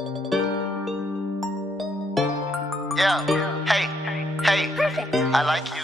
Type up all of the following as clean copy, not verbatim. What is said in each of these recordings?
Yeah, hey, hey, I like you.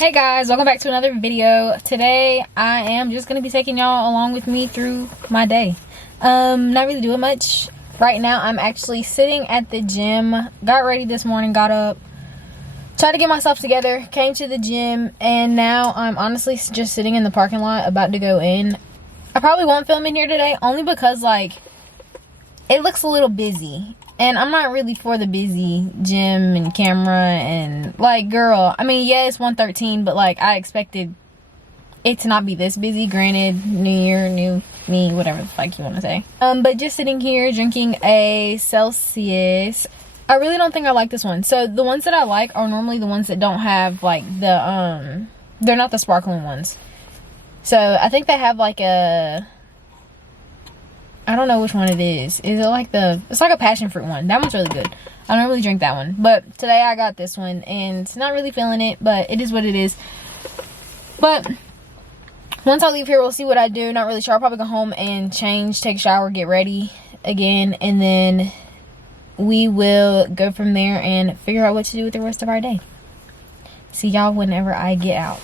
Hey guys, welcome back to another video. Today I am just gonna be taking y'all along with me through my day. Not really doing much right now. I'm actually sitting at the gym. Got ready this morning, got up, tried to get myself together, came to the gym, and now I'm honestly just sitting in the parking lot about to go in. I probably won't film in here today only because like it looks a little busy. And I'm not really for the busy gym and camera and like, girl, I mean, yeah, it's 1:13, but like I expected it to not be this busy. Granted, new year, new me, whatever the fuck you want to say. But just sitting here drinking a Celsius. I really don't think I like this one. So the ones that I like are normally the ones that don't have like the they're not the sparkling ones. So I think they have like a, I don't know which one it is. Is it like it's like a passion fruit one. That one's really good. I don't really drink that one. But today I got this one and it's not really feeling it, but it is what it is. But once I leave here, we'll see what I do. Not really sure. I'll probably go home and change, take a shower, get ready again, and then we will go from there and figure out what to do with the rest of our day. See y'all whenever I get out.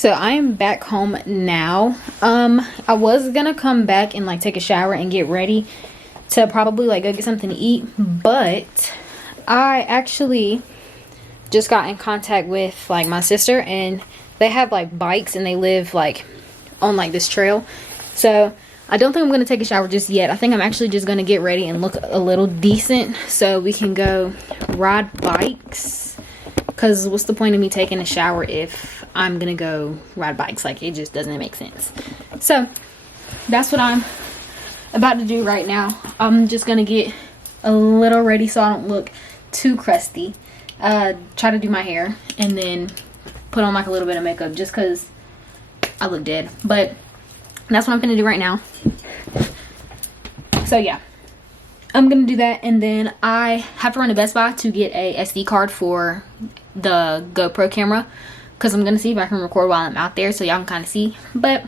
So I am back home now. I was gonna come back and like take a shower and get ready to probably like go get something to eat, but I actually just got in contact with like my sister, and they have like bikes and they live like on like this trail. So I don't think I'm gonna take a shower just yet. I think I'm actually just gonna get ready and look a little decent so we can go ride bikes. Because what's the point of me taking a shower if I'm gonna go ride bikes? Like, it just doesn't make sense. So that's what I'm about to do right now. I'm just gonna get a little ready so I don't look too crusty. Try to do my hair and then put on like a little bit of makeup just because I look dead. But that's what I'm gonna do right now. So yeah, I'm gonna do that, and then I have to run to Best Buy to get a SD card for the GoPro camera, because I'm gonna see if I can record while I'm out there so y'all can kind of see. But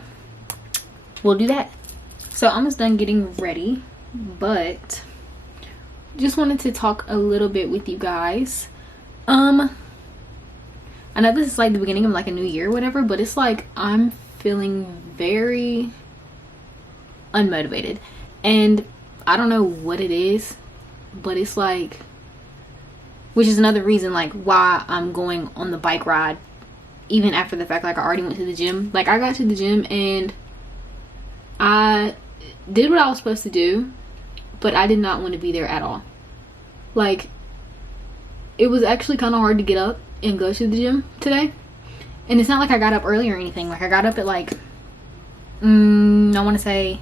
we'll do that. So I'm almost done getting ready, but just wanted to talk a little bit with you guys. I know this is like the beginning of like a new year or whatever, but it's like I'm feeling very unmotivated, and I don't know what it is, but it's like, which is another reason like why I'm going on the bike ride even after the fact like I already went to the gym. Like, I got to the gym and I did what I was supposed to do, but I did not want to be there at all. Like, it was actually kind of hard to get up and go to the gym today. And it's not like I got up early or anything. Like, I got up at like I want to say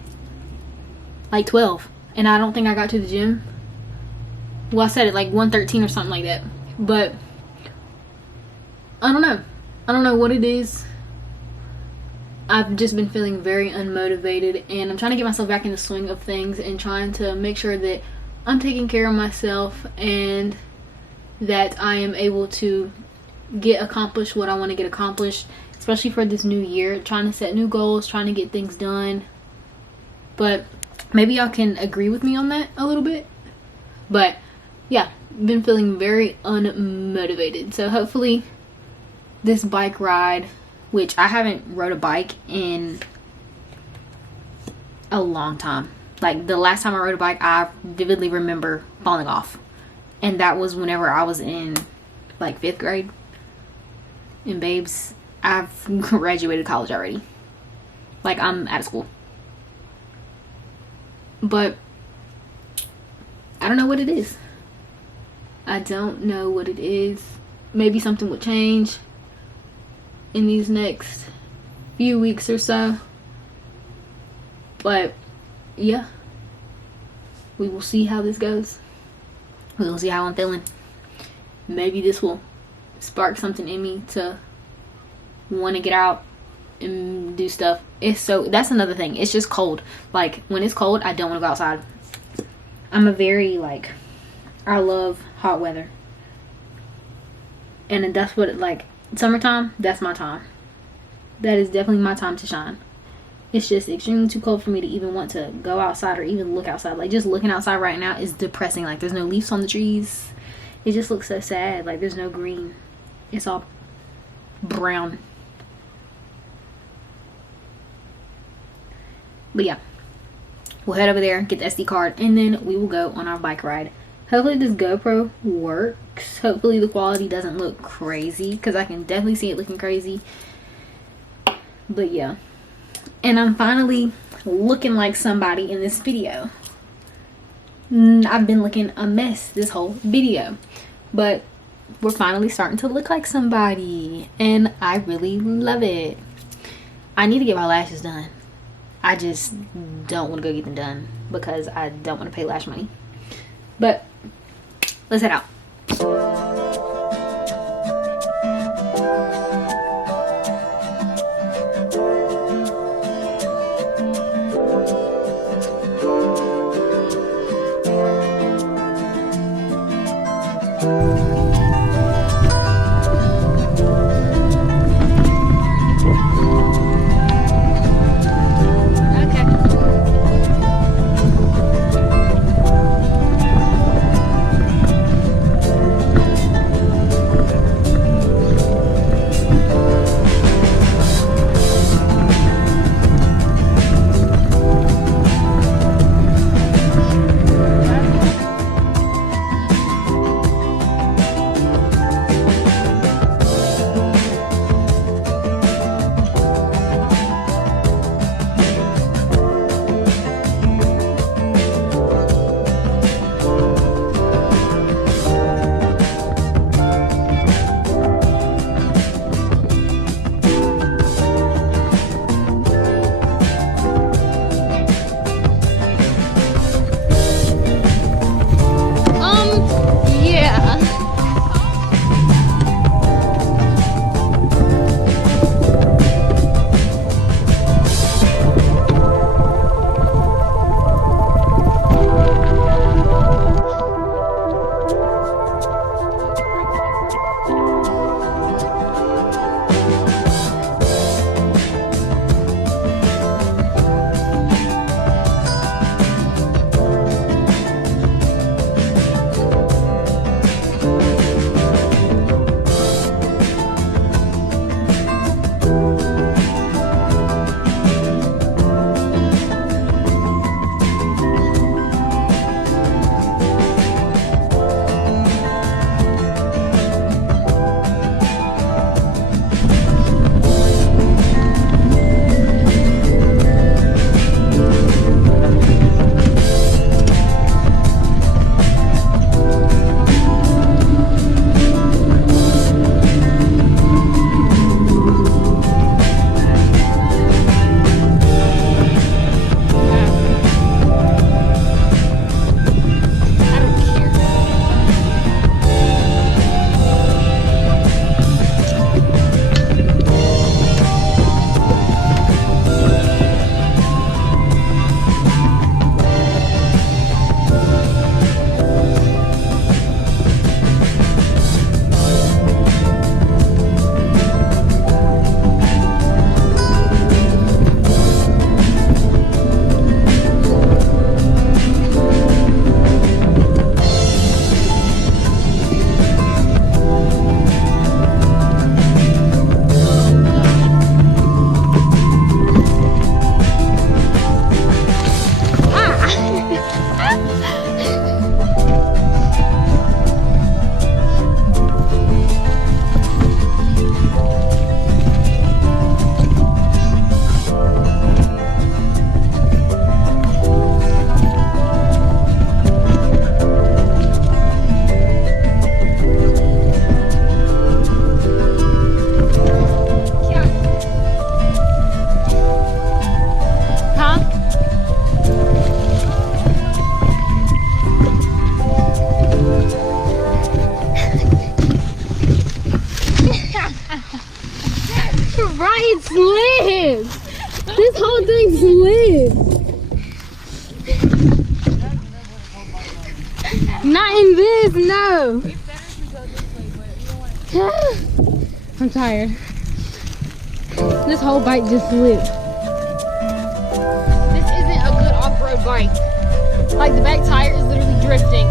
like 12, and I don't think I got to the gym, well, I said it like 1:13 or something like that. But I don't know what it is. I've just been feeling very unmotivated, and I'm trying to get myself back in the swing of things and trying to make sure that I'm taking care of myself and that I am able to get accomplished what I want to get accomplished, especially for this new year. Trying to set new goals, trying to get things done. But maybe y'all can agree with me on that a little bit. But yeah, been feeling very unmotivated. So hopefully this bike ride, which I haven't rode a bike in a long time. Like, the last time I rode a bike, I vividly remember falling off. And that was whenever I was in like 5th grade. And babes, I've graduated college already. Like, I'm out of school. But I don't know what it is. I don't know what it is. Maybe something would change in these next few weeks or so. But yeah, we will see how this goes. We will see how I'm feeling. Maybe this will spark something in me to want to get out and do stuff. That's another thing. It's just cold. Like, when it's cold, I don't want to go outside. I'm a very like, I love hot weather. And that's what, like, summertime, that's my time. That is definitely my time to shine. It's just extremely too cold for me to even want to go outside or even look outside. Like, just looking outside right now is depressing. Like, there's no leaves on the trees. It just looks so sad. Like, there's no green. It's all brown. But yeah, we'll head over there, get the SD card, and then we will go on our bike ride. Hopefully this GoPro works. Hopefully the quality doesn't look crazy, because I can definitely see it looking crazy. But yeah, and I'm finally looking like somebody in this video. I've been looking a mess this whole video, but we're finally starting to look like somebody, and I really love it. I need to get my lashes done. I just don't want to go get them done because I don't want to pay lash money. But let's head out. Please, no. I'm tired. This whole bike just slipped. This isn't a good off-road bike. Like, the back tire is literally drifting.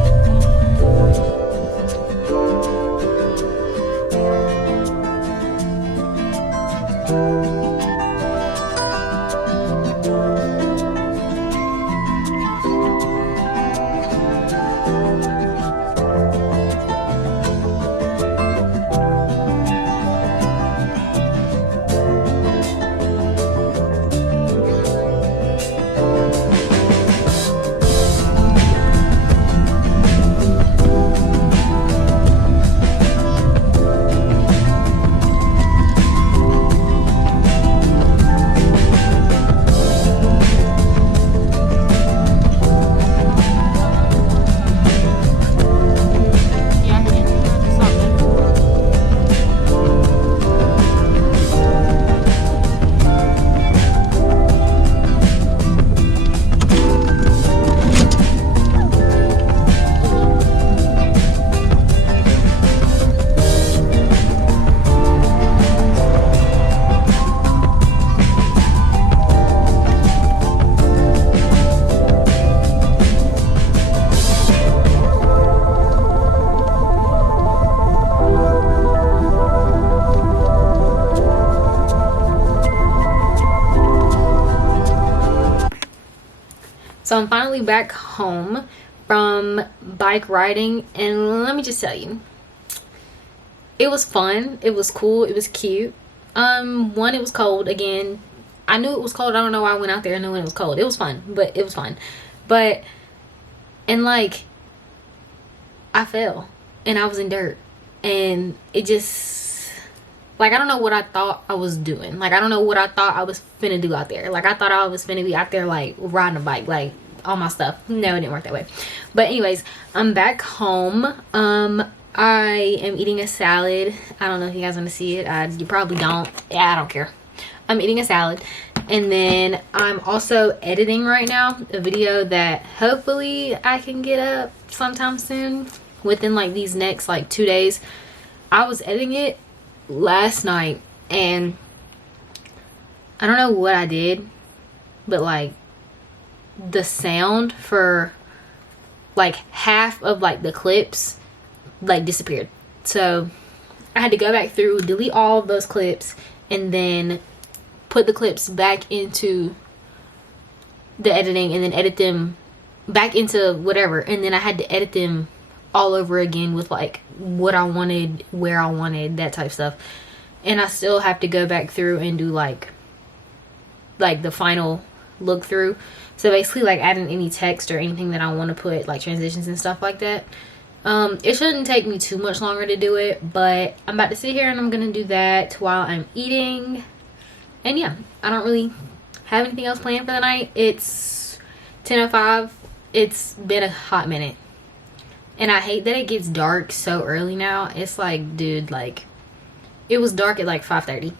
So I'm finally back home from bike riding, and let me just tell you, it was fun, it was cool, it was cute. One, it was cold. Again, I knew it was cold. I don't know why I went out there knowing it was cold. It was fun, but it was fun. But, and like, I fell and I was in dirt, and it just, like, I don't know what I thought I was doing. Like, I don't know what I thought I was finna do out there. Like, I thought I was finna be out there, like, riding a bike, like, all my stuff. No, it didn't work that way. But anyways, I'm back home. I am eating a salad. I don't know if you guys want to see it. You probably don't. Yeah, I don't care. I'm eating a salad. And then I'm also editing right now a video that hopefully I can get up sometime soon. Within, like, these next, like, 2 days. I was editing it last night, and I don't know what I did, but like the sound for like half of like the clips like disappeared. So I had to go back through, delete all of those clips, and then put the clips back into the editing, and then edit them back into whatever, and then I had to edit them all over again with like what I wanted, where I wanted, that type of stuff. And I still have to go back through and do like the final look through. So basically, like, adding any text or anything that I want to put, like transitions and stuff like that. It shouldn't take me too much longer to do it, but I'm about to sit here and I'm gonna do that while I'm eating. And yeah, I don't really have anything else planned for the night. It's 10:05. It's been a hot minute, and I hate that it gets dark so early now. It's like, dude, like, it was dark at like 5:30.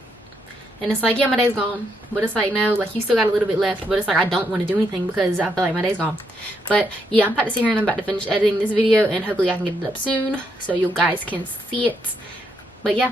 And it's like, yeah, my day's gone. But it's like, no, like, you still got a little bit left. But it's like, I don't want to do anything because I feel like my day's gone. But yeah, I'm about to sit here and I'm about to finish editing this video. And hopefully I can get it up soon so you guys can see it. But yeah,